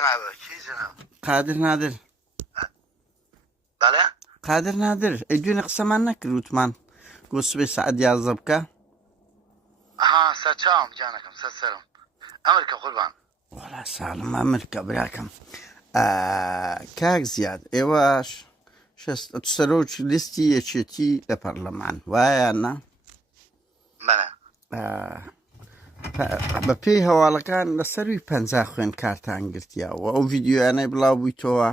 جنابه چی جناب قادر نادر بله قادر نادر ئەیدوێنێ قسەمان نەکرد وتمان گوسبێ سعد یازدە بکە ئەها سەرچاوم جانەکەم سەرسەرم ئەمریکا قوربان وەڵا ساڵم ئەمریکا براکەم کاک زیاد ئێوەش سەرۆک لیستی یەکێتی لە پەرلەمان وایە نا بەڵێ بە پێی هەواڵەکان لەسەروی 50 خوێندکارتان گرتیاوە ئەو ڤیددیویانەی بڵاو بوویتەوە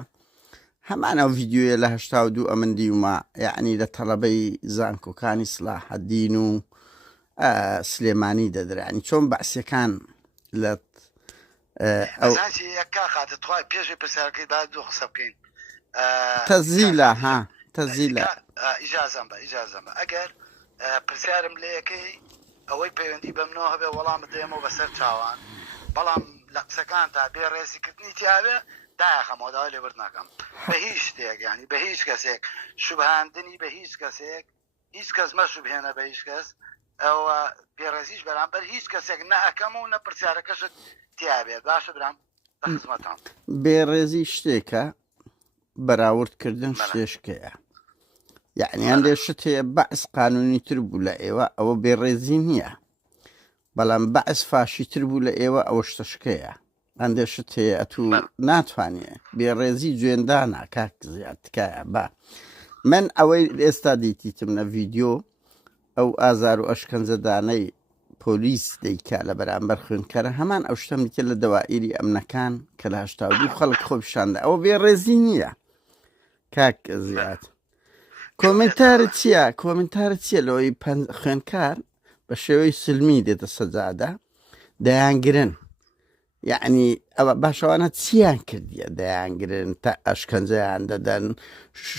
هەمان ئەو ڤیددیوە لە 82 ئەمن دیومە یعنی لە تەڵەبەی زانکۆکانی سلاحەدین و سلێمانی دەدرانی چۆن بەعسیەکان لە ئەوزانسی یەکا خاتە توای پێشی پرسیارەکەی با دوو قسە بکەین تەزیلە ها تەزیلە ئیجازەم بە ئەگەر پرسیارم لە یەکەی ئەوەی پەیوەندی بەمنەوە هەبێ وەڵام بدەێمەوە بەسەر چاوان بەڵام لە قسەکان تا بێ ڕێزیکردنی تیاابێ داخەمەوەداوای لێبرد ناکەم بە هیچ شتێک ینی بە هیچ کەسێک شوبهاندنی بە هیچ کەسێک هیچ کەس مەشوبهێنە بە هیچ کەس ئەوە بێڕێزیش بەرامبەر هیچ کەسێک نەئەکەم و نە پرسیارەکەشت تیاابێت باشە برام بە خزمەتان بێڕێزی شتێکە بەراوردکردن شتێشکەیە یعنی هەندێ شت هەیە بەعس قانونی تر بوو لە ئێوە ئەوە بێڕێزی نییە بەڵام بەعس فاشی تر بوو لە ئێوە ئەوە شتشکەیە هەندێ شت هەیە ئەتوو ناتوانێت بێڕێزی جوێندانە کاک زیاد تکایە بە من ئەوەی ئێستا دیتیتم لە ڤیددیۆ ئەو ئازار و ئەشکەنجەدانەی پۆلیس دەیکا لە بەرامبەر خوێندکارە هەمان ئەو شتەم دیکە لە دەوائیری ئەمنەکان کە لە 82 خەڵک خۆپیشاندا ئەوە بێڕێزی نییە کاک زیاد کۆمنتارت چییە لەوەی خوێندکار بە شێوەی سلمی دێتە سەجادا دەیانگرن یعنی ئەوە باشەوانە چیان کردیە دەیانگرن تا ئەشکەنجەیان دەدەن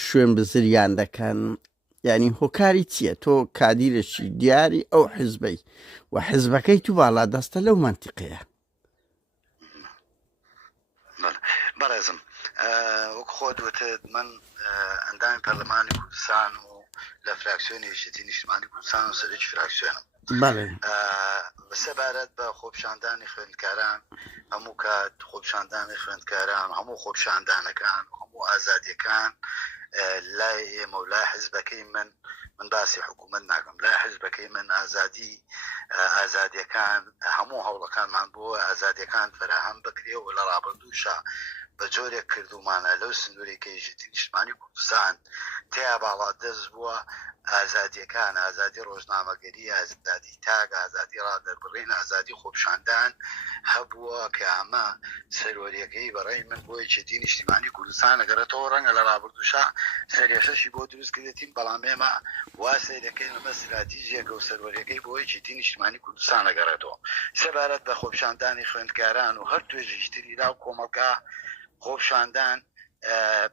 شوێن بزریان دەکەن یعنی هۆکاری چییە تۆ کادیرێکی دیاری ئەو حیزبەی و حیزبەکەی تو باڵا دەستە لەو منتیقەیە بەڕێزم وەک خۆ دوتت من ئەندامی پەرلەمانی کوردستان و لە فراکسیۆنی یەکێتی نیشتیمانی کوردستان و سەرۆکی فراکسیۆنم بەسەبارەت بە خۆپیشاندانی خوێندکاران هەموو کات خۆپیشاندانی خوێندکاران هەموو خۆپیشاندانەکان هەموو ئازادیەکان لای ئێمە و لای حیزبەکەی من باسی حکوومەت ناکەم لای حیزبەکەی من ئازادیەکان هەموو هەوڵەکانمان بۆ ئازادیەکان فراهەم بکرێەوە لە ڕابردووشە بە جۆرێک کردومانە لەو سنوورێکە یەکێتی نیشتیمانی کوردستان تیا باڵا دەست بووە ئازادیەکان ئازادی ڕۆژنامەگەری ئازادی تاگ ئازادی ڕادەربڕین ئازادی خۆپیشاندان هەبووە کە ئەمە سەرۆریەکەی بەڕێی من بۆ یەکێتی نیشتیمانی کوردستان ئەگەرێتەوە ڕەنگە لە ڕابردووشە سەرێشەشی بۆ دروست کردێتین بەڵام ئێمە وا سەیرەکەی ئەمە استراتیژیەکە و سەرۆریەکەی بۆ یەکێتی نیشتیمانی کوردستان ئەگەڕێتەوە سەبارەت بە خۆپیشاندانی خوێندکاران و هەر توێژی تری لا کۆمەڵگا خۆپیشاندان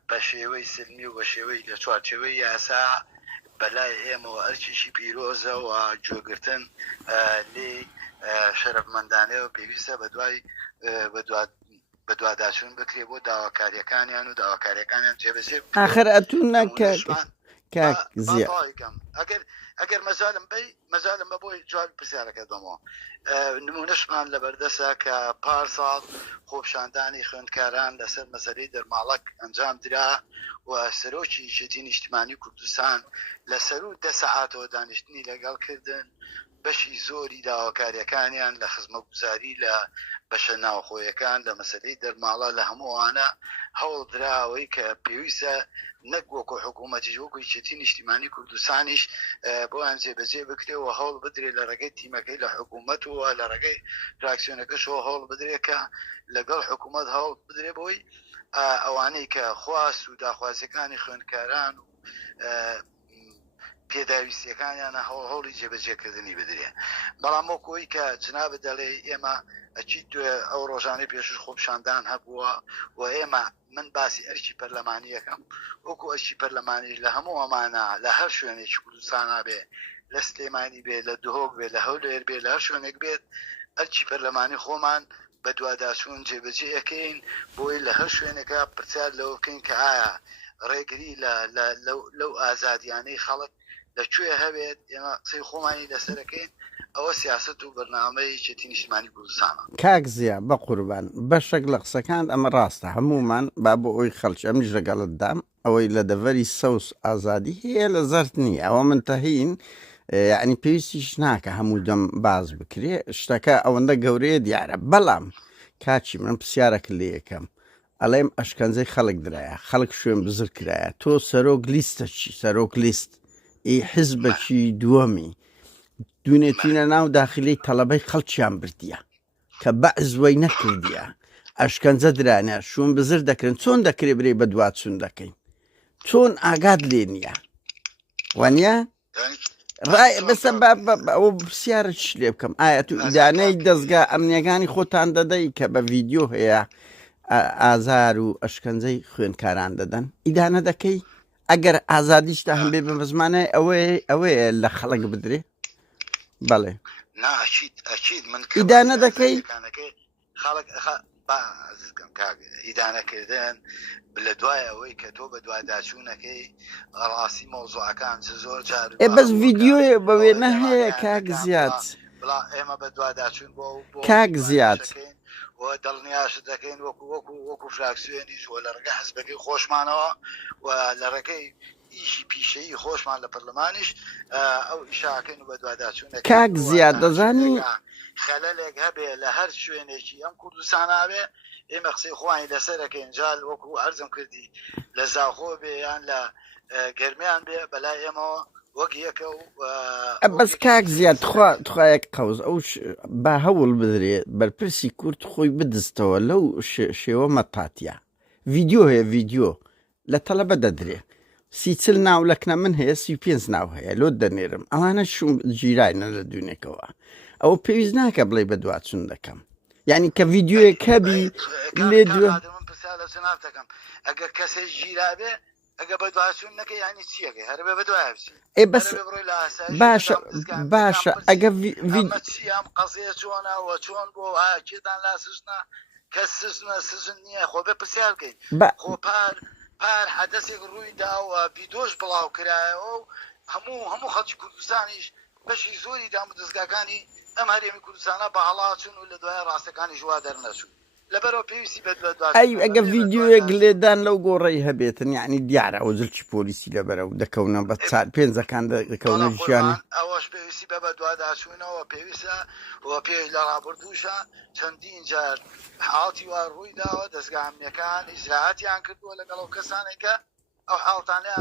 بە شێوەی سلمی و بە شێوەی لە چوارچێوەی یاسا بەلای ئێمەوە ئەرچیشی پیرۆزە و جۆگرتن لێ شەرەفمەندانەیە و پێویستە بە دوواداچوون بکرێ بۆ داواکاریەکانیان و داواکاریەکانیان جێبەجێ ئاخر ئەتون نەکە کاک زیاد ئەگەر مەزالم بە بۆی جواب پرسیارەکە دەمەوە نمونەشمان لە بەردەسە کە پارساڵ خۆپیشاندانی خوێندکاران لەسەر مەسەلەی دەرماڵک ئەنجام درا و سەرۆکی یەکێتی نیشتیمانی کوردستان لەسەر و 10 سەعاتەوە دانیشتنی لەگەڵ کردن بەشی زۆری داواکاریەکانیان لە خزمەتگوزاری لە بەشە ناوخۆیەکان لە مەسەلەی دەرماڵە لە هەمووانە هەوڵ دراوەی کە پێویستە نەک وەکو حکوومەتیش وەکو یەکێتی نیشتیمانی کوردستانیش بۆیان جێبەجێ بکرێەوە هەوڵ بدرێت لە ڕێگەی تیمەکەی لە حکوومەت و لە ڕێگەی فراکسیۆنەکەشەوە هەوڵ بدرێت کە لەگەڵ حکوومەت هەوڵ بدرێ بۆی ئەوانەی کە خواست و داخوازیەکانی خوێندکاران و پێداویستیەکانیانە هەوڵی جێبەجێکردنی بدرێ بەڵام وەکۆی کە جنابە دەڵێ ئێمە ئەچیت ئەو ڕۆژانەی پێشش خۆپیشاندان هەبووە و ئێمە من باسی ئەرکی پەرلەمانیەکەم وەکو ئەرکی پەرلەمانی لە هەموو ئەمانە لە هەر شوێنێکی کوردستانە بێ لە سلێمانی بێ لە دهۆک بێ لە هەولێر بێ لە هەر شوێنێک بێت ئەرکی پەرلەمانی خۆمان بە دوواداچوون جێبەجێ ئەەکەین بۆی لە هەر شوێنێکە پرسیار لەوە بکەین کە ئایا ڕێگری لەو ئازادیانەی خەڵک لەکوێ هەبێت ئێمە قسەی خۆمانی لەسەرەکەین ئەوە سیاست و بەرنامەی یەکێتی نیشتیمانی کوردستانە. کاک زیاد بە قوربان بەشێک لە قسەکان ئەمە ڕاستە هەمومان با بۆ ئەوی خەڵکی ئەمنیش لەگەڵت دام ئەوەی لە دەڤەری سەوس ئازادی هەیە لە زەرد نییە ئەوە منتەهین یعنی پێویستیش ناکە هەموو دەم باز بکرێ شتەکە ئەوەندە گەورەیە دیارە بەڵام کاچی من پرسیارەکە لێ یەکەم ئەڵێم ئەشکەنجەی خەڵک درایە خەڵک شوێن بزر کرایە تۆ سەرۆک لیستە چی سەرۆک لیست ئی حیزبەکی دووەمی دوونێتینە ناو داخلەی تەڵەبەی خەڵکیان بردیە کە بەعزوەی نەکردیە ئەشکەنجە درانە شوون بزر دەکرن چۆن دەکرێ برێ بە دواتچوون دەکەین چۆن ئاگات لێ نییە وانە بەسە ئەوە پرسیارە چ لێ بکەم ئایا تو ئیدانەی دەستگا ئەمنیەکانی خۆتان دەدەی کە بە ڤیددیۆ هەیە ئازار و ئەشکەنجەی خوێنکاران دەدەن ئیدانە دەکەی ئەگەر ئازادیشتا هەمبێ بە زمانە ئەوەیە لە خەڵک بدرێ بەڵێ ئیدانە دەکەی خەڵک ئیدانەکردن لە دوای ئەوەی کە تۆ بە دوواداچوونەکەی ڕاستی مۆزوعەکان زۆر جار بەس ڤیددیۆیە بە وێنە هەیە کاک زیاد ئێمە بە دوواداچوون بۆ کاک زیاد دڵنیاش دەکەین وەکو فراکسیۆنیش وە لە ڕگە حەزبەکەی خۆشمانەوە و لە ڕێگەی ئیشی پیشەیی خۆشمان لە پەرلەمانیش ئەو ئیشاکەین و بە دوواداچوونە کاک زیاد دەزانی خەلەلێک هەبێ لە هەر شوێنێکی ئەم کوردستانابێ ئێمە قسەی خۆیان لەسەرەکەین جال وەکو ئەرزم کردی لە زاخۆ بێ یان لە گەرمیان بێ بەلای ئێمەوە وەک یەکە و بەس کاک زیاد توخوایەک قەوز ئەو با هەوڵ بدرێ بەرپرسی کورد خۆی بدستەوە لەو شێوە مەتاتیە ڤیددیۆ هەیە ڤیددیۆ لە تەلەبە دەدرێ سیچل ناو لەکنە من هەیە 35 ناو هەیە لۆ دەنێرم ئەوانە شوم جیرانە لە دوونێکەوە ئەوە پێویست ناکە بڵێ بە دواتچوون دەکەم یعنی کە ڤیددیۆیەک هەبی لێ دوێ دەکەم ئەگەر کەسێک ژیرابێ ئەگە بە دواتچوون نەکە ینی چیەکە هەر بێ بە دوای بەس باشە ئەگە چیام قەزیە چۆنەوە چۆن بۆ ئاکێدان لا سژنا کەس سژن نییە خۆ بێ پرسیار بکەین خۆ پار حەدەسێک ڕووی داوە ڤیدۆش بڵاو کرایەوە و هەموو خەڵکی کوردستانیش بەشی زۆری دام دەستگاکانی ئەم هەرێمی کوردستانە بە هەڵاچون و لە دوای ڕاستەکانی ژوا دەرنەچوون لەبەرەوە پێویستی ئەگە ڤیددیۆیەک لێدان لەو گۆڕی هەبێتن یعنی دیارە ئەو زلکی پۆلیسی لەبەرە و دەکەونە بە پێنجەکان دەکەونە ژیانی ئەوەش پێویستی بە دوواداچوونەوە پێویستە وە پێ لە ڕابردووشە چەندین جار حاڵی وا ڕووی داوە دەستگا ئەمنیەکان ئیجراعاتیان کردووە لەگەڵ کەسانێکە ئەو حاڵتانیان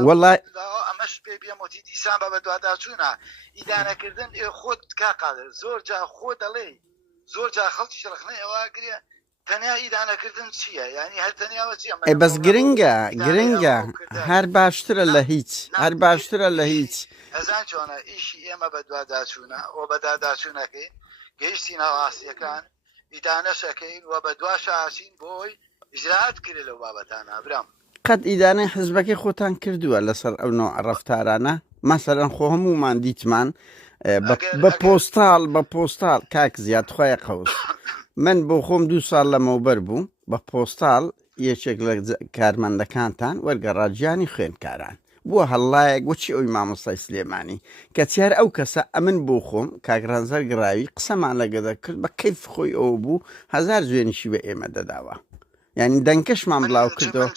ئەمەش پێ بێمەتی دیسان بە داداچوونە ئیدانەکردن خۆت کاقادر زۆر جا خۆ دەڵێ زۆر جا خەڵکی شرخنەی ئەوە گرێ تەنیا ئیدانەکردن چییە ینی هەر تەنیاوە چیە بەس گرنگە هەر باشترە لە هیچ هەر باشترە لە هیچ ئەزان چۆنە ئیشی ئێمە بە دوواداچوونە ئەو بە داداچوونەکەی گەیشتی ناواسیەکان ئیدانەشەکەین و بە دواشاشین بۆی ئیجراعات کرێ لەو بابەتانە برام قەت ئیدانەی حزبەکەی خۆتان کردووە لەسەر ئەو نوع ڕەفتارانە مەسەرەن خۆ هەمومان دیتمان بە پۆستال کاک زیاد خۆیە قەوس من بۆ خۆم 2 ساڵ لەمەوبەر بوو بە پۆستال یەکێک لە کارمەندەکانتان وەرگەڕاجیانی خوێنکاران بووە هەڵایەک بۆچی ئەوی مامۆستای سلێمانی کە چیار ئەو کەسە ئەمن بۆ خۆم کاگرانزەر گراوی قسەمان لەگەدە کرد بە کەیف خۆی ئەوە بوو 1000 جوێنیشی بە ئێمە دەداوە یعنی دەنگەشمان بڵاو کردەوە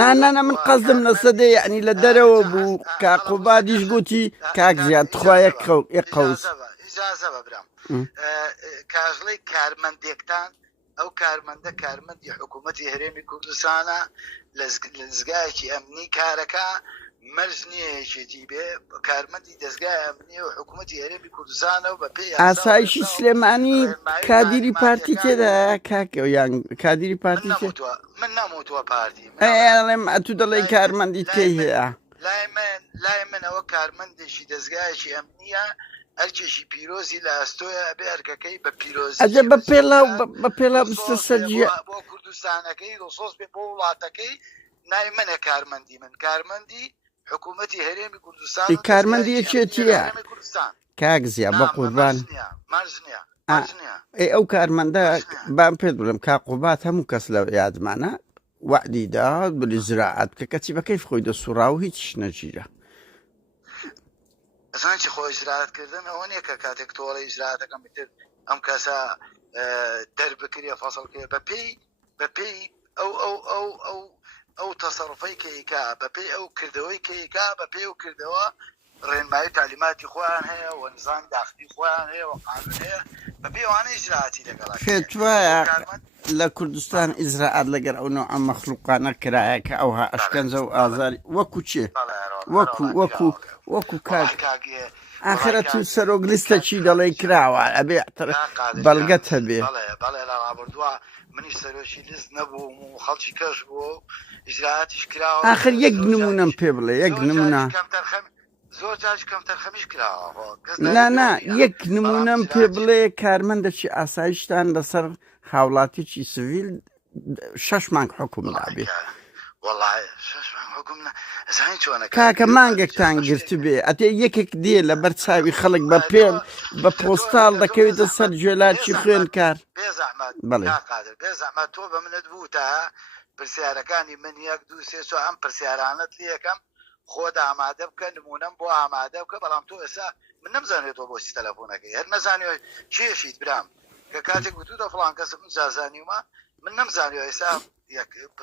نانە من قەزم نەسەدە یعنی لە دەرەوە بوو کاقوبادیش گوتی کاک زیاد توخوایە قەوس کاژڵەی کارمەندێکتان ئەو کارمەندی حکوومەتی هەرێمی کوردستانە لەزگایەکی ئەمنی کارەکە مەرج نییە یەکێتی بێ کارمەندی دەستگای ئەمنی و حکوومەتی هەرێمی کوردستانە و بە پێی ئاسایشی سلێمانی کادیری پارتی تێدا کاکە یان کادیری پارتی من ناموتوە پارتی ئەڵێم ئەتو دەڵێ کارمەندی تێی هەیە لای من ئەوە کارمەندێکی دەستگایەکی ئەمنیە ئەرکێکی پیرۆزی لە ئەستۆیە بێ ئەرکەکەی بە پیرۆزی ئەجە بە پێڵا بستە سەرجیە بۆ کوردستانەکەی دڵسۆز بێ بۆ وڵاتەکەی نای منە کارمەندی من کارمەندی حکوومەتی هەرێمی کوردستان کارمەندی یەکێتیە کاک زیاد بە قوربان ئەو کارمەندە بام پێ بڵێم کاقوبات هەموو کەس لە یادمانە وعدی دا بلی زراعەت بکە کەچی بەکەی خۆی دەسوڕا و هیچ نەگیرە زانچی خۆ ئیجراتکردن ئەوە نییە کە کاتێک تۆڵی ئیجراتەکەم بتر ئەم کەسە دەربکرێ فەسەڵکرێ بەپێی ئەو تەسەڕفەی کەیکا بەپێی ئەو کردەوەی کەیکا بەپێی ئەو کردەوە ڕێنمایی تعلیماتی خۆیان هەیە و نظام داخلی خۆیان هەیە و قانون هەیە بەپێی ئەوانە ئیجراعاتی لەگەڵ پێت وایە لە کوردستان ئیزراعات لەگەر ئەو نوع ئەم مەخلوقانە کرایە کە ئەوها ئەشکەنجە و ئازاری وەکو چێ وەکو کاک ئاخرە تو سەرۆک لیستەکی دەڵێ کراوە ئەبێ بەڵگەت هەبێ بەڵێ لە ڕابردووە منی سەرۆکی لیست نەبووم و خەڵکی کەش بوو ئیجراعاتیش کراوە ئاخر یەک نمونەم پێ بڵێ یەک نمونە زۆر جاش کەم تەرخەمیش کراوە نا یەک نمونەم پێ بڵێ کارمەندێکی ئاسایشتان لەسەر هاوڵاتیی سڤیل 6 مانگ حکوم دابێ کاکە مانگێکتان گرت بێ ئەتێ یەکێک دێ لە بەر چاوی خەڵک بە پێم بە پۆستال دەکەوێتە سەر جوێلاکی خوێن کار بێزەحمەت تۆ بە منت بوو تا پرسیارەکانی من یەک دوو سێ چوار ئەم پرسیارانت لێ یەکەم خۆت ئامادە بکە نمونەم بۆ ئامادە بکە بەڵام تۆ ئێستا من نەمزانێتەوە بۆچی تەلەفۆنەکەی هەر نەزانیوە کێشیت برام کە کاتێک گوتوتە فڵان کەسم جازانیومە من نەمزانیوە ئێستا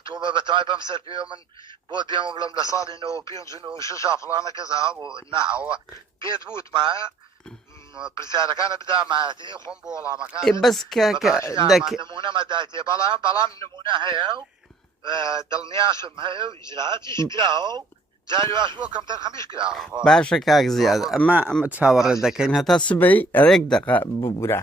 تۆ بەتەمای بەم سەر پێوە من بۆ پێمە بڵم لە ساڵی 1956 فڵانە کەسا بۆ ناوە پێت بووتمایە پرسیارەکانە بدامایەتێ خۆم بۆ وەڵامەکان بەس کاکە نمونەمە دایتێ بەڵام نمونە هەیە و دڵنیاشم هەیە و ئیجراعاتیش کراوە و جاری واش بۆ کەم تەرخەمیش کراوە باشە کاک زیاد ئەمە چاوەڕێ دەکەین هەتا سبەی ڕێک دقە ببوورە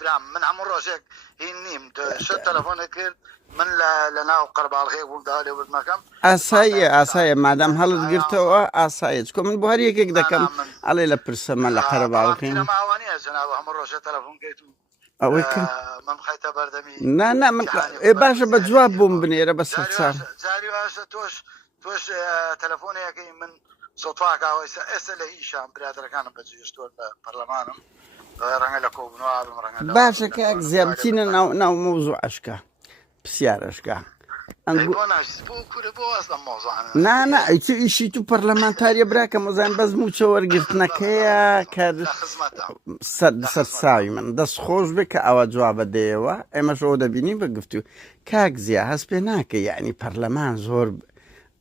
برام من هەموو ڕۆژێک هین نیم شت تەلەفۆنە کرد من لە ناو قەرباڵغێ بوومدا لێ وزمەکەم ئاسایە مادام هەڵت گرتەوە ئاسایە چکۆ من بۆ هەر یەکێک دەکەم ئەڵێ لە پرسەمە لە قەرەباڵغێ ماوانەیە جەناب هەموو ڕۆژە تەلەفۆن گەیت و ئەوەی مەمخەیتە بەردەمی نا من باشە بە جواب بووم بنێرە بە سەرچاو جاری باشە تۆش تەلەفۆنەکەی من سۆتواکەوە ئێستا لە هیچشان برادەکانم بەجێشتۆر لە پەرلەمانم ڕەنگە لە کۆبنەوە ڕەنگە باشە کاک زیابچینە ناو مەوزوع عشکە پرسیارەشکە نا ئەیچ ئیشی تو پەرلەمانتاریە براکە مەزان بەزم و چەوەرگرتنەکەیە کە سەرساوی من دەست خۆش بێ کە ئەوە جوابە دێەوە ئێمەش ئەوە دەبینی بە گفتو کاک زیە هەست پێ ناکە یعنی پەرلەمان زۆر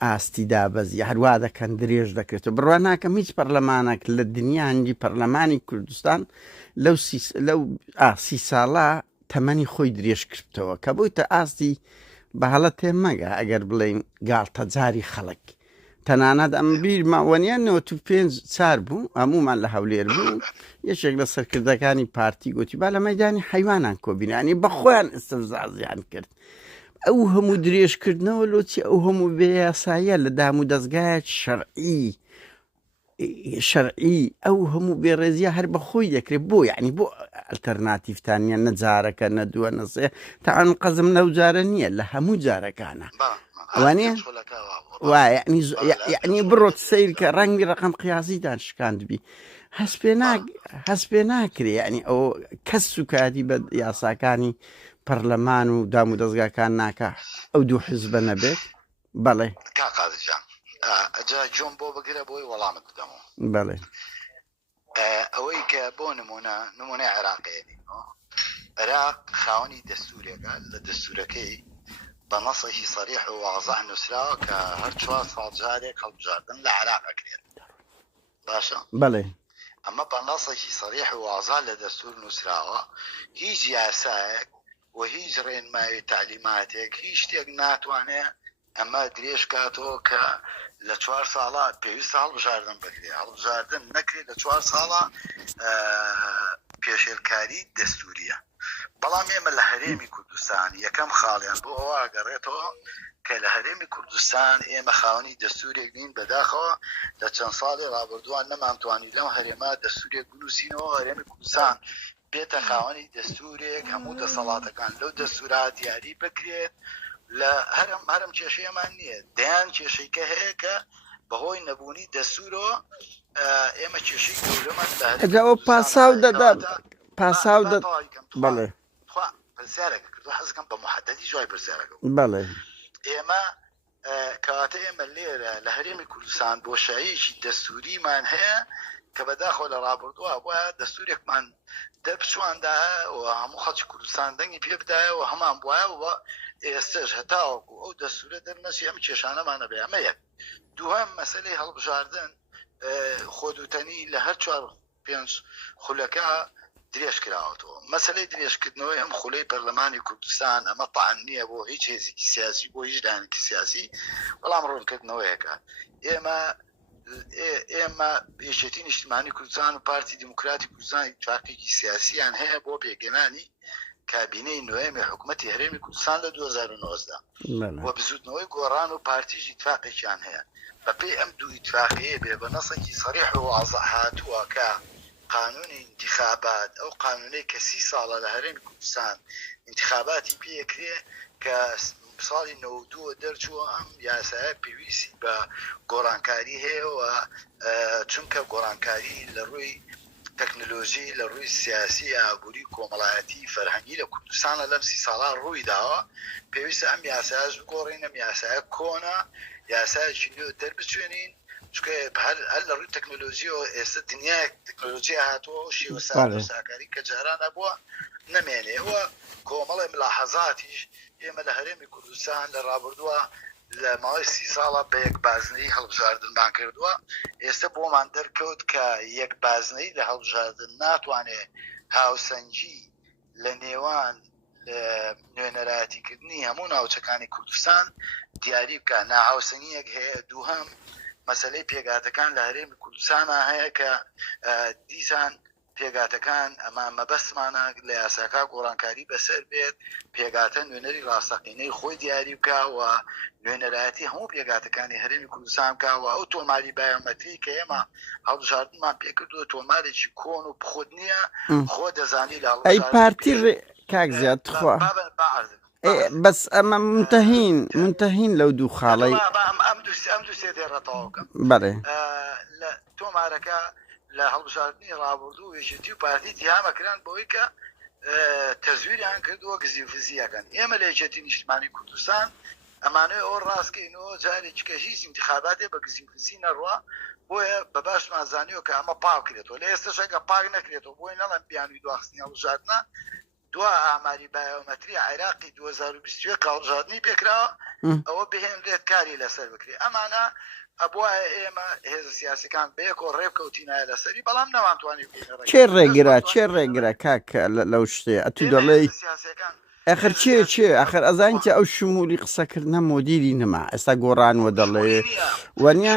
ئاستی دابەزی هەروە دەکەن درێژ دەکرێتەوە بڕوا ناکەم هیچ پەرلەمانێک لە دنیاهەنگی پەرلەمانی کوردستان لەو 30 ساڵە تەمەنی خۆی درێژ کردەوە کە بوویتە ئاستی بەهەڵە تێمەگە ئەگەر بڵێین گاڵتە جاری خەڵک تەنانەت ئەم بیر ماوەنیان 95 بوو هەمومان لە هەولێر بوو یەکێک لە سەرکردەکانی پارتی گوتی با لە مەیدانی حیوانان کۆبینانی بە خۆیان ئستەفزازیان کرد ئەو هەموو درێژکردنەوە لۆچی ئەو هەموو بێیاساییە لە دام و دەستگایە شەرعی ئەو هەموو بێڕێزیە هەر بە خۆی دەکرێت بۆ یعنی بۆ ئەلتەرناتیڤتانە نەجارەکە نەدووە نەسێ تاان قەزم لەو جارە نییە لە هەموو جارەکانە ئەوانەیە یعنی بڕۆت سیر کە ڕەنگی ڕقم قیازیدان شکاندبی هەست پێ ناکرێ ینی ئەو کەس سوکاتی بە یاساکانی پەرلەمان و دام و دەستگاکان ناکە ئەو دوو حزبە نەبێت بەڵێ ئەجا جۆم بۆ بگرە بۆی وەڵامت بدەمەوە بەڵێ ئەوەی کە بۆ نمونەی عێراقیێنی عێراق خاوەنی دەستورێکە لە دەستورەکەی بە نەسێکی سەریح و واضح نووسراوە کە هەر 4 ساڵ جارێک هەڵبژاردن لە عێراق ئەکرێت باشە بەڵێ ئەمە بە نەسێکی سەریح و واضح لە دەستور نووسراوە هیچ یاسایەک و هیچ ڕێنمایی تعلیماتێک هیچ شتێک ناتوانێت ئەمە درێژ کاتەوە کە لە 4 ساڵە پێویست هەڵبژاردن بکرێ هەڵبژاردن نەکرێت لە 4 ساڵە پێشێلکاری دەستوریە بەڵام ئێمە لە هەرێمی کوردستان یەکەم خاڵیان بۆ ئەوە ئەگەڕێتەوە کە لە هەرێمی کوردستان ئێمە خاوەنی دەستورێک بین بەداخەوە لە چەند ساڵی ڕابردووان نەمانتوانی لەم هەرێما دەستورێک بنووسینەوە هەرێمی کوردستان بێتە خاوەنی دەستورێک هەموو دەسەڵاتەکان لەو دەستورا دیاری بکرێت لە هەرم کێشەیەمان نییە دەیان کێشەیکە هەیە کە بەهۆی نەبوونی دەستورەوە ئێمە کێشەی گەورەمان ئەجاوە پاساو دەدا پاساو بەڵێ پرسیارێکە کردو حەزەکەم بە محەدەدی جوای پرسیارەکە بەڵێ ئێمە کەواتە ئێمە لێرە لە هەرێمی کوردستان بۆشاییەکی دەستوریمان هەیە کە بەداخۆ لە ڕابردووە بۆە دەستورێکمان دەپچواندا و هەموو خەڵکی کوردستان دەنگی پێ بدایەوە هەمان بواە ئێستش هەتاوەکو ئەو دەستورە دەرنەچی ئەم کێشانەمانە بێ ئەمە یەک. دووەم مەسەلەی هەڵبژاردن خۆدوتەنی لە هەر 4-5 خولەکە درێژ کراوەتەوە. مەسەلەی درێژکردنەوەی ئەم خولەی پەرلەمانی کوردستان ئەمە طعن نییە بۆ هیچ هێزێکی سیاسی بۆ هیچ دانێکی سیاسی، بەڵام ڕوونکردنەوەیەکە. ئێمە پێشێتی نیشتیمانی کوردستان و پارتی دیموکراتی کوردستان اتفاقێکی سیاسییان هەیە بۆ پێگەێنانی کابینەی نوێمی حکوومەتی هەرێمی کوردستان لە 2019 و بزودنەوەی گۆڕان و پارتیژ اتفاقێکیان هەیە. بەپێی ئەم دوو اتفاقیە بێ بە نەسێکی سەریح و واضح هاتووە کە قانونی انتخابات ئەو قانونەی کە 30 ساڵە لە هەرێمی کوردستان انتخاباتی پێکرێ کە ساڵی 92 دەرچووە ئەم یاسایە پێویستی بە گۆڕانکاری هەیە و چونکە گۆڕانکاری لە ڕووی تەکنۆلۆژی لە ڕووی سیاسی ئابووری کۆمەڵایەتی فەرهەنگی لە کوردستانە لەم 30 ساڵان ڕووی داوە، پێویستە ئەم یاسایەش بگۆڕین. ئەم یاسایە کۆنا یاسایەکی نوێ دەربچوێنین چونکە هەر لە ڕووی تەکنۆلۆژی و ئێستا دنیای تەکنۆلۆژی هاتووە و شێوە ساکاری کە جاران نەبووە نەمێنێەوە کۆمەڵی ملاحەزاتیش ئێمە لە هەرێمی کوردستان لە ڕابردووە لە ماوەی 30 ساڵە بە یەک بازنەی هەڵبژاردنمان کردووە. ئێستا بۆمان دەرکەوت کە یەک بازنەی لە هەڵبژاردن ناتوانێت هاوسەنگی لە نێوان نوێنەرایەتیکردنی هەموو ناوچەکانی کوردستان دیاری بکە. ناهاوسەنگیەک هەیە. دووهەم مەسەلەی پێگاتەکان لە هەرێمی کوردستانە هەیە کە دیسان پێگاتەکان ئەمان مەبەستمانە لە یاساکە گۆڕانکاری بەسەر بێت، پێگاتە نوێنەری ڕاستەقینەی خۆی دیاری بکەوە، نوێنەرایەتی هەموو پێگاتەکانی هەرێمی کوردستان بکەوە. ئەو تۆماری بایۆمەتری کە ئێمە هەڵبژاردنمان پێکردووە تۆمارێکی کۆن و بخۆت نییە، خۆ دەزانی لە ئەی پارتی کاک زیاد خوا بەس ئەمە منتەهین لەو دوو خاڵی ئەم دوو سێ دێڕێتەوەکەم بەڵێ لە تۆمارەکە لە هەڵبژاردننی ڕابردوو وێژێتی و پارتی تیامەکران بۆی کە تەزویریان کردووە گزیفزیەکەن. ئێمە لە یەکێتی نیشتیمانی کوردستان ئەمانەوە ئەو ڕاستکەینەوە جارێکی کە هیچ انتخاباتێ بە گزیفزی نەڕوە، بۆیە بە باشمان زانیوە کە ئەمە پاو کرێتەوە. لە ئێستاش ئەگە پاک نەکرێتەوە بۆی نەڵەن بیانوی دواخستنی هەڵبژاردنە دوا ئاماری بایۆمەتری عێراقی 2021 هەڵبژاردننی پێکراوە ئەوە بهێنرێت کاری لەسەر بکرێت. ئەمانە ئەبووە ئێمە هێز سیاسەکان بەیەکۆ ڕێبکەوتینایە لەسەری، بەڵام نەمانتوانی چێ ڕێگرە کاکە لەو شتێ ئەتو دەڵێ ئەخر چێ ئەخر ئەزانیتە ئەو شمولی قسەکردنە مۆدیری نەما ئێستا گۆڕانوە دەڵێ وەنیە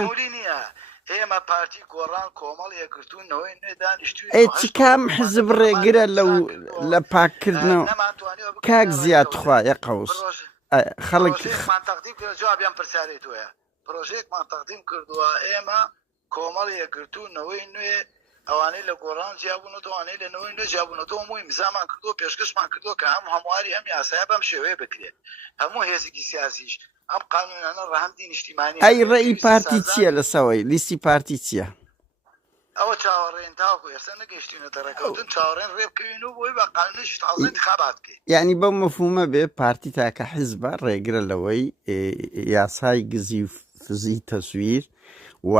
ئێمە پارتی گۆڕان کۆمەڵ یەکگرتوونەوەی نێدانیشتوی چ کام حزب ڕێگرە لە پاککردنەوە کاک زیاد خوا یەقەوس خەڵکمان تەقدیم کرد جوابیان پرسیارەی تۆیە پرۆژەیەکمان تەقدیم کردووە ئێمە کۆمەڵ یەکگرتوونەوەی نوێ ئەوانەی لە گۆڕان جیابوونەوە ئەوانەی لە نەوەی نوێ جیابوونەوە مووی میزامان کردو پێشکەشمان کردو کە هەمواری ئەم یاسایە بەم شێوەیە بکرێت. هەموو هێزێکی سیاسیش ئەم قانونانە ڕەهەمدی نیشتیمانی ئەی ڕێی پارتی چییە لەسەوەی لیستی پارتی چییە؟ ئەوە چاوەڕێن تاوکو ئێستا نەگەیشتوونە دەڕێکەوتن چاوەڕێن ڕێبکەوین و بۆی بە قانونیش تازە انتخابات بکەین. یعنی بەو مەفهومە بێ پارتی تاکە حیزبە ڕێگرە لەوەی یاسای گزیفزی تەزویر و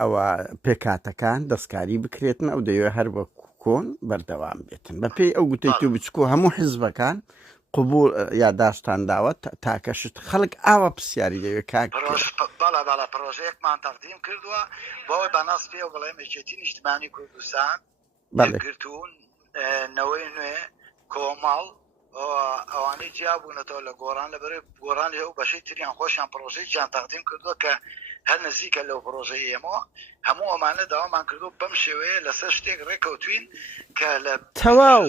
ئەوە پێکاتەکان دەستکاری بکرێتن ئەو دەیەوێت هەر بە کۆن بەردەوام بێتن بەپێی ئەو گوتەی تو بچکۆ هەموو حیزبەکان قبول یاداشتان داوە تاکەشت خەڵک ئاوا پرسیاری دەوێت کاک بەڵە پرۆژەیەکمان تەقدیم کردووە بۆەوەی بەناس پێ و بڵێم یەکێتی نیشتیمانی کوردستان گرتوون نەوەی نوێ کۆمەڵ ئەوانەی جیابوونەتەوە لە گۆڕان لەبەرەوەی گۆڕان هێ و بەشەی تریان خۆشیان پرۆژەیەکیان تەقدیم کردووە کە هەر نزیکە لەو پرۆژەی ئێمەوە هەموو ئەمانە داوامان کردو بەم شێوەیە لەسەر شتێک ڕێکەوتوین کە لە تەواو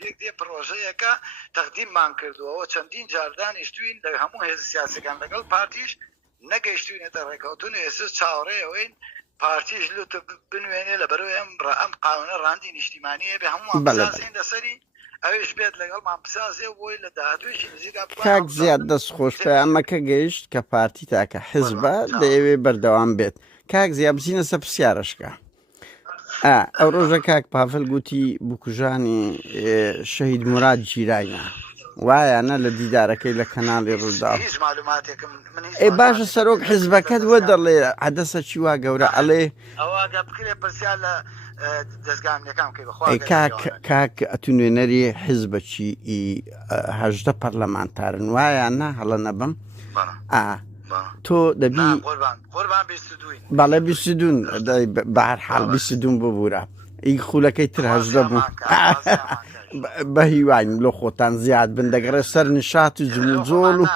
پێک دێ پرۆژەیەکە تەقدیممان کردووەوە چەندین جاردانیشتوین لە هەموو هێز سیاسەکان لەگەڵ پارتیش نەگەیشتوینێتە ڕێکەوتون ئێستا چاوەڕێەوەین پارتیش لوتە بنوێنێ لەبەرەوەی ئەم قانونە ڕاندی نیشتیمانیە بێ هەمووان بزانین لەسەری ئەوش بێت لەگەڵمان بسازێ بۆی لە داهاتوێکی نزیکا کاک زیاد دەست خۆش پەیامەکە گەیشت کە پارتی تاکە حیزبە دەیەوێ بەردەوام بێت. کاک زیاد بچینە سەر پرسیارەشکە. ئەو ڕۆژە کاک پاڤل گوتی بکوژانی شەهید موراد جیرانە وایانە لە دیدارەکەی لە کەناڵی ڕوودا هیچ معلوماتێکم من ئێ باشە سەرۆک حیزبەکەت وە دەڵێ عەدەسە چی وا گەورە ئەڵێ ئەوواگە بکرێ پرسیار لە دەستگامەکان کەی بخوا کاک ئەتو نوێنەری حیزبەکی هەژدە پەرلەمانتارن وایانە هەڵە نەبم تۆ دەبی قوربان بیستدوین بەڵێ بیستدون بەهەرحاڵ بیستدون ببوورە ئی خولەکەی تر هەژدە بوو بە هیواین لە خۆتان زیاد بن دەگەڕێ سەر نشات و جموجۆڵ و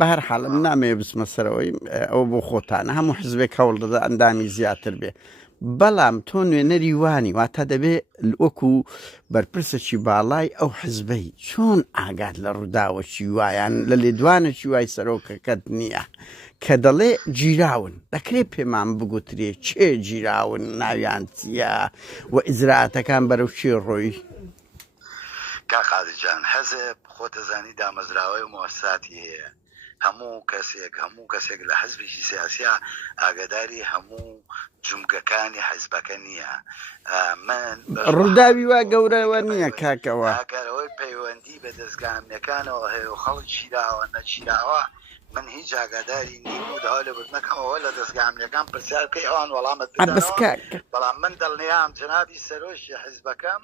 بەهەرحاڵ نامێ بسمە سەرەوەی ئەو بۆ خۆتانە هەموو حزبێک هەوڵ دەدا ئەندامی زیاتر بێ بەڵام تۆ نوێنەری وانی واتە دەبێ وەکو بەرپرسەکی باڵای ئەو حزبەی چۆن ئاگات لە ڕووداوەکی وایان لە لێدوانێکی وای سەرۆکەکەت نییە کە دەڵێ گیراون دەکرێت پێمان بگوترێ چێ گیراون ناویان چیە و ئیجراعەتەکان بەرەو چێ ڕۆی کاقادجان حەزب خۆتەزانی دامەزراوەی و مؤسساتی هەیە هەموو کەسێک لە حزبێکی سیاسیە ئاگاداری هەموو جومگەکانی حزبەکە نییە من ڕووداوی وا گەورەوە نییە کاکەوە ئەگەرەوەی پەیوەندی بە دەستگامەکانەوە هەیە و خەڵک چیراوە نەچیراوە من هیچ ئاگاداری نیم و داوا لە بردنەکەمەوە لە دەستگامەکان پرسیارکەی ئەوان وەڵامت بدەنەوە بەڵام من دڵنیام جەنابی سەرۆشی حزبەکەم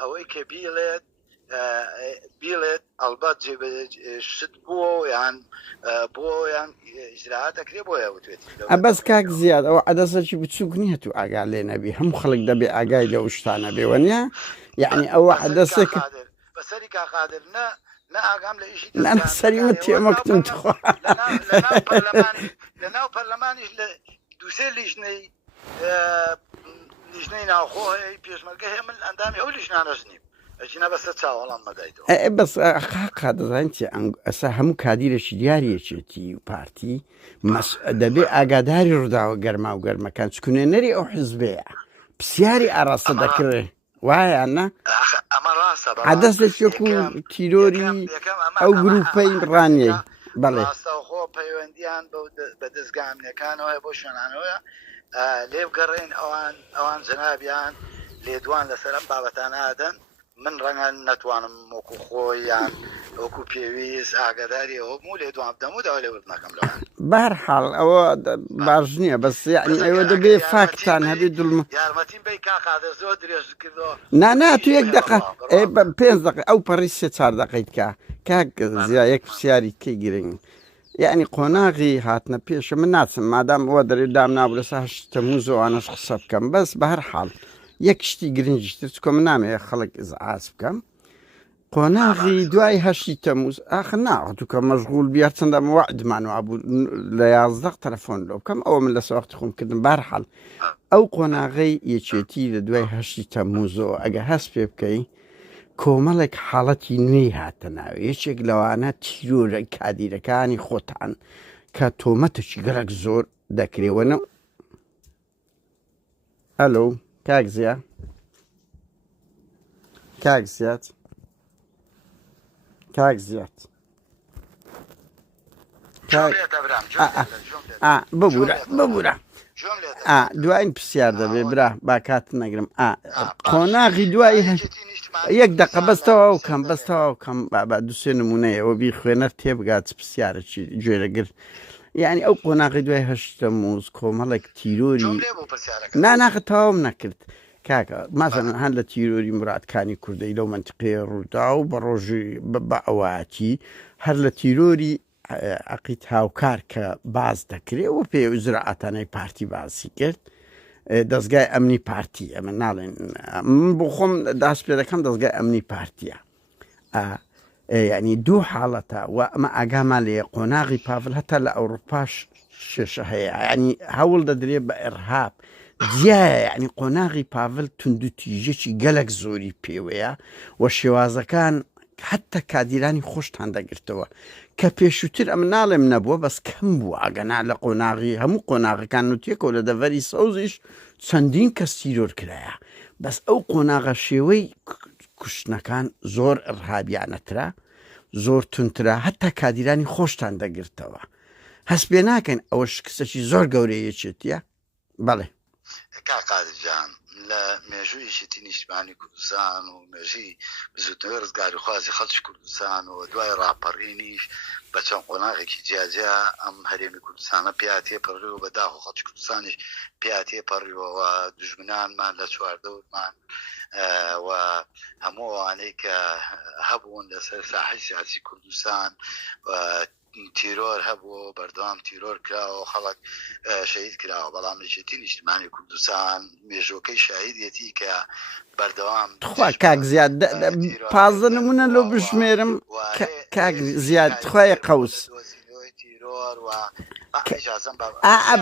ئەوەی کە بیڵێت ئەلبەت شت بووە یان بۆ یان ئیجراعات دەکرێت بۆیە وتوێتی ئەبەس کاک زیاد ئەوە عەدەسەکی بچووک نییە و ئاگا لێ نەبی هەموو خەڵک دەبێ ئاگای لەو شتانە بێوە نیە یعنی ئەوە عەدەسێک بەسەری کاقادر نە ئاگام لە ئیشی سەری من تێمەکتم تخوا لەناو پەرلەمانیش لە دووسێ لیژنەی ناوخۆ هەیە پێشمەرگە هەیە من ئەندامی ئەو لیژنانەش نیم ئەچینە بەسەر چاوەڵام مەدایتەوە بەس قا دەزانین ئەسا هەموو کادیرێکی دیارەکێتی و پارتی دەبێ ئاگاداری ڕووداوە گەرما و گەرمەکان چکونێنەری ئەو حزبەیە پرسیاری ئاراستە دەکرێت وایانە ئەمە ڕاستە عەدەس لەشێک و تیرۆری ئەو گروپەی ڕانیەی بەڵێ خۆ پەیوەندیان بە دەستگامنەکانەوە بۆ شوێنانەوە لێبگەڕێن ئەوان جەنابیان لێدوان لەسەر ئەم بابەتانەدەن من ڕەنگە نەتوانم وەکو خۆیان وەکو پێویست ئاگاداری ئەوە بوو لێدوان بدەم و داوا لێ بردنەکەم لەوان بەهەرحاڵ ئەوە باش نییە بەس یعنی ئەوە دەبێ فاکتان هەبێ دڵم یارمەتیم بەی کاقادر زۆر درێژ کردەوە نا تو یەک دقە 5 دقە ئەو پەڕی 3-4 دقەیت کاک زیا یەک پرسیاری کەی گرنگ یعنی قۆناغی هاتنە پێشە من ناچم مادام ئەوە دەرێ دام نابرە سا 8 تەمووز ئەوانەش قسە بکەم بەس بەهەرحاڵ یەک شتی گرنگیشتر چکۆ من نامەیە خەڵک ئزعاج بکەم قۆناغی دوای 8 تەمووز ئاخر ناوەتوکە مەشغول بیار چەندە وعدمانەوە بوو لە 11 تەلەفۆن لۆ بکەم ئەوە من لەسەر وەختی خۆم کردم بەهەرحاڵ ئەو قۆناغەی یەکێتی لە دوای 8 تەمووزەوە ئەگە هەست پێ بکەی کۆمەڵێک حاڵەتی نوێی هاتە ناوێ یەکێک لەوانە تیرۆرە کادیرەکانی خۆتان کە تۆمەتێکی گەلک زۆر دەکرێوەنە ئەلۆ کاک زیا کاک زیاد ببوورە دوایین پرسیار دەبێ برا با کات نەگرم قۆناغی دوای یەک دقە بەستەوە کەم دووسێ نمونەیەوە بی خوێنەر تێبگات پرسیارەی گوێرەگر یعنی ئەو قۆناغی دوای 8 تەمووز کۆمەڵێک تیرۆری ناخە تەواوم نەکرد کاکە مەسەڵەن هەن لە تیرۆری مرادکانی کوردەی لەو منتیقەیە ڕوودا و بە ڕۆژی بە ئەوەتی هەر لە تیرۆری عەقید هاوکار کە باز دەکرێت و پێ ئیجراعەتانەی پارتی باسی کرد دەستگای ئەمنی پارتی ئەمە ناڵێن من بۆ خۆم داست پێ دەکەم دەستگای ئەمنی پارتیە یعنی دوو حاڵەتە و ئەمە ئاگامان لێ قۆناغی پاڤل هەتا لە ئەوروپاش شێشە هەیە ینی هەوڵ دەدرێت بە ئێرهاب دیایە یعنی قۆناغی پاڤل توندوتیژێکی گەلک زۆری پێوەیە و شێوازەکان حتا کادیرانی خۆشتان دەگرتەوە کە پێشووتر ئەم ناڵێم نەبووە بەس کەم بوو ئاگەنا لە قۆناغی هەموو قۆناغەکان نوتێکەوە لە دەڤەری سەوزیش چەندین کەس تیرۆر کرایە بەس ئەو قۆناغە شێوەی کوشتنەکان زۆر ئەرهابیانەترا زۆر تونترا حتا کادیرانی خۆشتان دەگرتەوە هەست پێ ناکەین ئەوەش کسەی زۆر گەورەیەکێتیە بەڵێ کاقادجان مێژوویشتی نیشتمانی کوردستان و مێژی زووتنەوەی ڕزگاری خوازی خەڵکی کوردستان و دوای ڕاپەڕینیش بە چەند قۆناغێکی جیاجیا ئەم هەرێمی کوردستانە پیاتێ پەڕی و بەداخ و خەڵکی کوردستانیش پیاتێ پەڕیەوە دژمنانمان لە چواردەورمان و هەموو ئەوانەی کە هەبوون لەسەر ساحەی سیاسی کوردستان تیرۆر هەبوو بەردەوام تیرۆر کراوە خەڵک شەهید کراوە بەڵام لەجێتی نیشتمانی کوردستان مێژوەکەی شاهیدێتی کە بەردەوام خوا کاک زیاد 15 نمونە لەو بژمێرم کاک زیاد خوای قەوس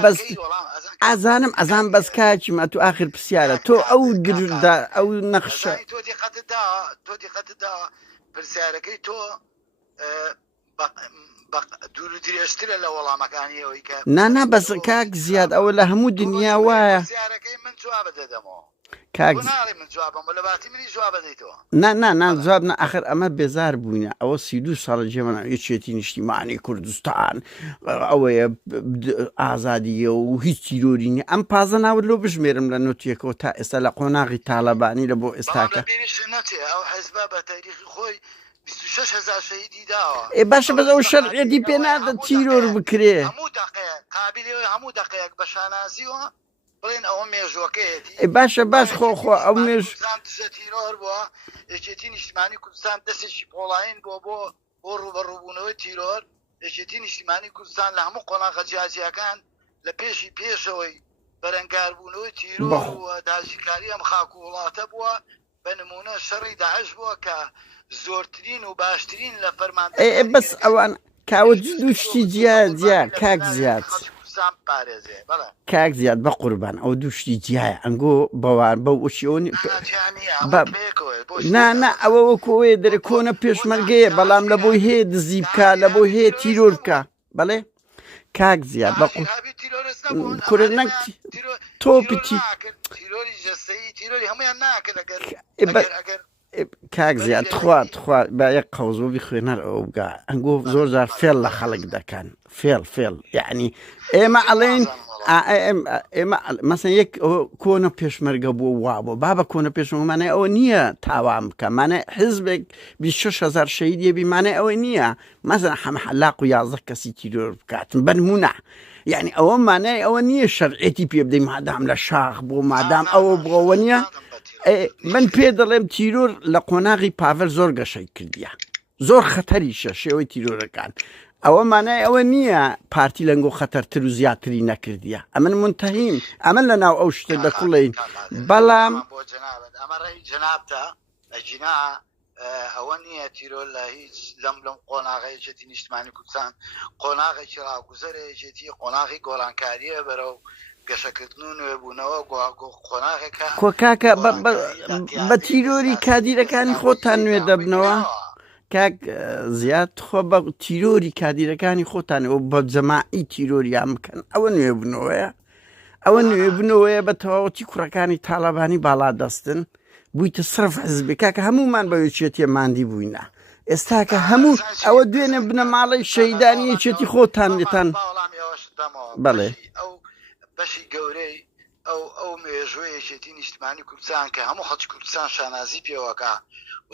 بەس ئازانم بەس کاکی ما تو ئاخر پرسیارە تۆ ئەو گردا ئەو نەخشە تۆ دیقەتدا پرسیارەکەی تۆ دوور و درێژترە لە وەڵامەکانیەوەی کە نانا بەس کاک زیاد ئەوە لە هەموو دنیا وایە پرسیارەکەی من جواب دەدەمەوە کاک من جوابم لە باتی منی جواب دەیتەوە نا جواب نە ئاخر ئەمە بێزار بووینە ئەوە 32 ساڵە جێمەنا یەکێتی نیشتیمانی کوردستان ئەوەیە ئازادیە و هیچ تیرۆری نیە ئەم پازە ناوت لۆ بژمێرم لە نوتیەکەەوە تا ئێستا لە قۆناغی تاالبانی لە بۆ ئێستاکە نەچێ ئەو حەزبە بە تاریخی خۆی 26,000 شەهیدی داوە باشە بەس ئەو شەرعێتی پێ نادە تیرۆر بکرێ قابلەوەی هەموو دقەیەک بە شانازیوە بڵێن ئەوە مێژوەکەیەتی باشە باش خۆ ئەو مێژ تیرۆر بووە یەکێتی نیشتیمانی کوردستان دەستێکی پۆڵاین بۆ ڕوبەڕووبوونەوەی تیرۆر یەکێتی نیشتیمانی کوردستان لە هەموو قۆناغە جیاجیەکان لە پێشەوەی بەرەنگاربوونەوەی تیرۆر و داژیکاری ئەم خاک و وڵاتە بووە بە نمونە شەڕی داعش بووە کە زۆرترین و باشترین لە فەرماندە بەس ئەوان کاوە دووشتی جیا کاک زیاد کاک زیاد بە قوربان ئەو دووشتی جیایە ئەنگۆ بەوان بەو وشیۆنی نا ئەوە وەکۆوەیە دەرە کۆنە پێشمەرگەیە بەڵام لە بۆی هەیە دزی بکە لە بۆی هەیە تیرۆر بکە بەڵێ کاک زیاد بە کورە نەک تۆپی کاک زیاد خوا با یەک قەوزۆبی خوێنەر ئەو بگا ئەنگۆ زۆر جار فێڵ لە خەڵک دەکەن فێڵ یعنی ئێمە ئەڵێن ئێمە مەسەن یەک کۆنە پێشمەرگە بۆ وا بۆ بابە کۆنە پێشمەرگەمانە ئەوە نییە تاوان بکە مانە حزبێک 26,000 شەهیدیە بیمانە ئەوە نییە مەسەن هەمە حەلاق و 11 کەسی تیرۆر بکاتن بەنمونە یعنی ئەوە مانای ئەوە نییە شەرعێتی پێ بدەین مادام لە شاخ بۆ مادام ئەوە بۆەوە نییە من پێ دەڵێم تیرۆر لە قۆناغی پاڤەر زۆر گەشەی کردیە زۆر خەتەریشە شێوەی تیرۆرەکان ئەوە مانای ئەوە نییە پارتی لەنگۆ خەتەرتر و زیاتری نەکردیە ئەمن منتەهیم ئەمن لە ناو ئەو شتە دەکوڵین بەڵام ئەمە ڕێی جەنابتە ئەجینا ئەوە نییە تیرۆر لە هیچ لەم قۆناغەیەکێتی نیشتمانی کوردستان قۆناغێکی ڕاگوزەرێکێتی قۆناغی گۆڵانکاریە بەرەو گەشەکردن و نوێبوونەوە قۆناغێکە کۆکاکە بە تیرۆری کادیرەکانی خۆتان نوێ دەبنەوە کاک زیاد خۆ بە تیرۆری کادیرەکانی خۆتانەوە بە جەماعی تیرۆریان بکەن ئەوە نوێبنەوەیە ئەوە نوێبنەوەیە بە تەواوەتی کوڕەکانی تاالبانی باڵا دەستن بوویتە سرف حزبێکا کە هەمومان بە یەکێتیە ماندی بووینە ئێستاکە هەموو ئەوە دوێنێ بنە ماڵی شەیدانی یەکێتی خۆتان لێتان بەڵێ بەشی گەورەی ئەو مێژوەیەکێتی نیشتمانی کوردستان کە هەموو خەڵکی کوردستان شانازی پێوەکە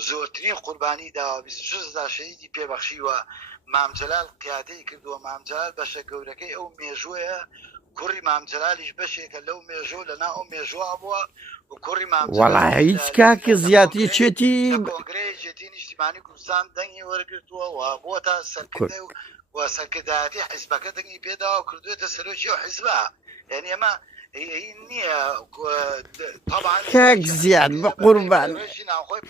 زۆرترین قوربانی داوە 26,000 شەهیدی پێبەخشیوە مامجەلال قیادەی کردووە مامجەلال بەشە گەورەکەی ئەو مێژوەیە کوڕی مامجەلالیش بەشێکە لەو مێژوە لەنا ئەو مێژوە بووە و کوڕی وەڵای هیچ کاکە زیاتی چێتی کۆنگرەیەتی نیشتیمانی کوردستان دەنگی وەرگرتووە و بۆتە سەرکردەی و سەرکردایەتی حیزبەکە دەنگی پێداوە و کردوێتە سەرۆکی و حیزبە یعنی ئەمە نییە کاک زیاد بە قوربان ناوخۆی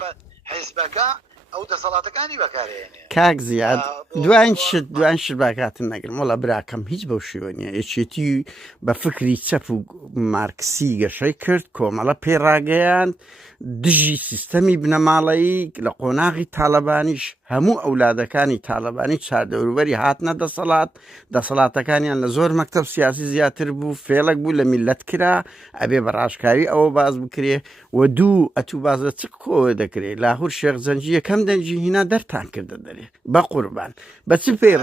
حیزبەکە ئەو دەسەڵاتەکانی بەکارێنێ کاک زیاد دوان شت باکاتن نەگرم وەڵا براکەم هیچ بەو شێوە نیە یەکێتی بە فکری چەپ و مارکسی گەشەی کرد کۆمەڵە پێڕاگەیان دژی سیستەمی بنەماڵەیی لە قۆناغی تاالبانیش هەموو ئەولادەکانی تاالبانی چاردەوروبەری هاتنە دەسەڵاتەکانیان لە زۆر مەکتەب سیاسی زیاتر بوو فێڵک بوو لە میلەت کرا ئەبێ بەڕاشکاری ئەوە باز بکرێ و دوو ئەتوو بازە چ کۆوە دەکرێت لاهور شێخ زەنجی یەکەم دەنجی هینا دەرتان کردە دەرێ بە قوربان بە چ پێڕ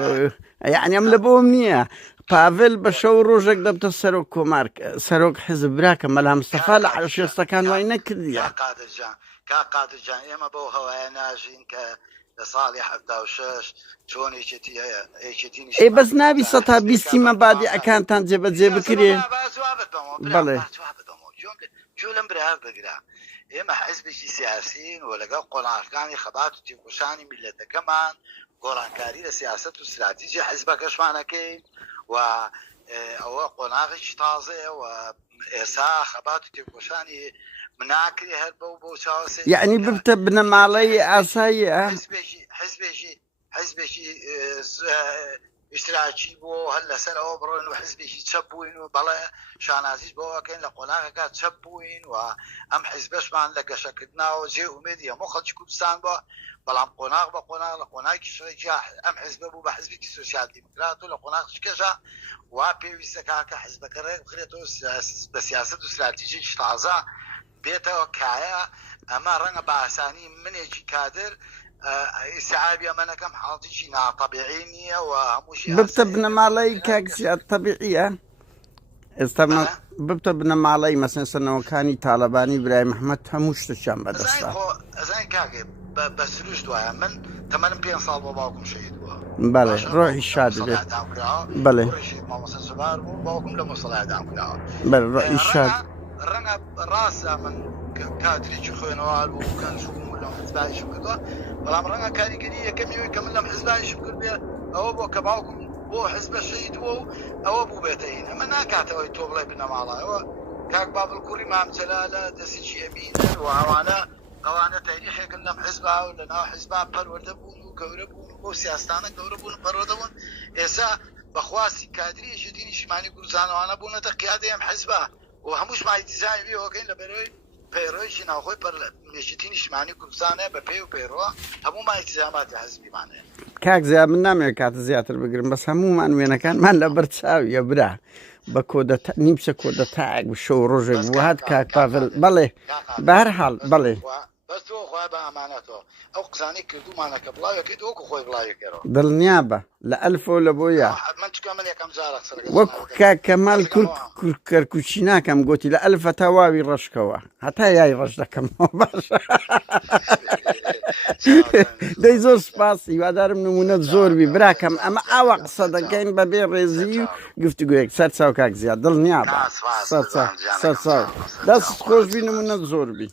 یعنی ئەم لە بۆم نییە پاڤل بە شەو ڕۆژێک دەبتە سەرۆک کۆمارک سەرۆک حزب براکە مەلا مستەفا لە عەشێستەکان وای نەکردیە کا قادرجان ئێمە بەو هەوایە ناژین کە لە ساڵی 76 چۆن ئێ بەس ناوی 120 مەبادی ئەکانتان جێبەجێ بکرێ بەڵێ جۆ لەم برار بگرا ئێمە حزبێکی سیاسین و لەگەڵ قۆناغەکانی خەبات و تێکۆشانی میلەتەکەمان گۆڕانکاری لە سیاست و استراتیژی حزبەکەشمانەکەین و ئەوە قۆناغێکی تازەیە و ئێسا خەبات و تێکۆشانی مناکری هەر بەو چاوەسێ یعنی ببتە بنەماڵەی ئاساییە حزبێکی اشتراکی بۆ هەر لەسەر ئەوە بڕۆین و حزبێکی چەپ بووین و بەڵێ شانازیش بۆەکەین لە قۆناغەکە چەپ بووین و ئەم حیزبەشمان لە گەشەکردناوە جێ ئومێدی هەموو خەڵکی کوردستان بووە بەڵام قۆناغ بە قۆناغ لە قۆناغی شڕێکی ئەم حیزبە بوو بە حزبێکی سۆسیال دیموکرات و لە قۆناغی کێشە وا پێویستەکە کە حیزبەکە ڕێک بخرێتەوە بە سیاست و استراتیژیی تازە بێتەوە کایە ئەمە ڕەنگە بە ئاسانی منێکی کادر ئیسعابی ئەمەنەکەم حاڵتیی ناتەبیعی نییە و هەمووشی ببتە بنەماڵەی کاکسیات تەبیعیە ئێستا ببتە بنەماڵەی مەسەن سەرنەوەکانی تاالبانی برای محەممەد هەموو شتێکیان بەدەستا ئەزای کاکێ بە سروش دوایە من تەمەنم 5 ساڵ بۆ باوکم شەهید بووە بەڵێ ڕۆحی شاد بێت بەڵێ مامۆستا سوبار بوو باوکم لە مۆسەڵایدام کراوە بەڵێ ڕۆحی شاد ڕەنگە ڕاستە من کاتریی خوێنەوە و کەنجوم لەم حزبایشم کردووە بەڵام ڕەنگە کاریگەری یەکەمیەوەی کە من لەم حزبایشم کرد بێ ئەوە بۆ کە باوکم بۆ حزبە شەهید بووە و ئەوە بوو بێتەین ئەمە ناکاتەوەی تۆ بڵێ بنەماڵایەوە کاک بابڵ کوڕی مام جەلالە دەستێکی ئەمینن و ئەوانە تاریخێکن لەم حزبا و لە ناو حزبا پەروەردە بوون و گەورە بوون بۆ سیاستانە گەورە بوون و پەروەردە بوون ئێستا بەخواستی کادری ژدی نیشتیمانی کوردستانەوەوانە بوونەتە قیادەی ئەم حزبا و هەمووش مایتیزای بێەوەکەین لە بەرەوەی پەیڕۆیشی ناوخۆی نێشتی نیشتیمانی کوردستانەیە بە پێی و پەیڕۆ هەموو مایتیزاماتی حزبیمانەیە کاک زیاد من نامێت کاتە زیاتر بگرم بەس هەمومان وێنەکانمان لە بەرچاویە برا بە کۆدە نیمچە کۆدەتایەک شەو ڕۆژێک بوو هات کاک پاڤل بەڵێ بەهەرحاڵ بەڵێ بەس تۆ خۆی بە ئەمانەتەوە ئەو قسانەی کردومانەکە بڵاوەکەیت وەکو خۆی بڵاوێکەرەوە دڵنیا بە لە ئەلفۆ لە بۆیە من چکە من یەکەم جارە وەکو کاک کەمال کەرکوچی ناکەم گوتی لە ئەلفە تا واوی ڕەشکەوە هەتا یای ڕەش دەکەمەوە باش دەی زۆر سپاس هیوادارم نمونەت زۆربی براکەم ئەمە ئاوا قسە دەکەین بەبێ ڕێزی و گفتوگویەک سەر چاو کاک زیاد دڵنیا بە سەر چاو دەست خۆشبی نمونەت زۆربی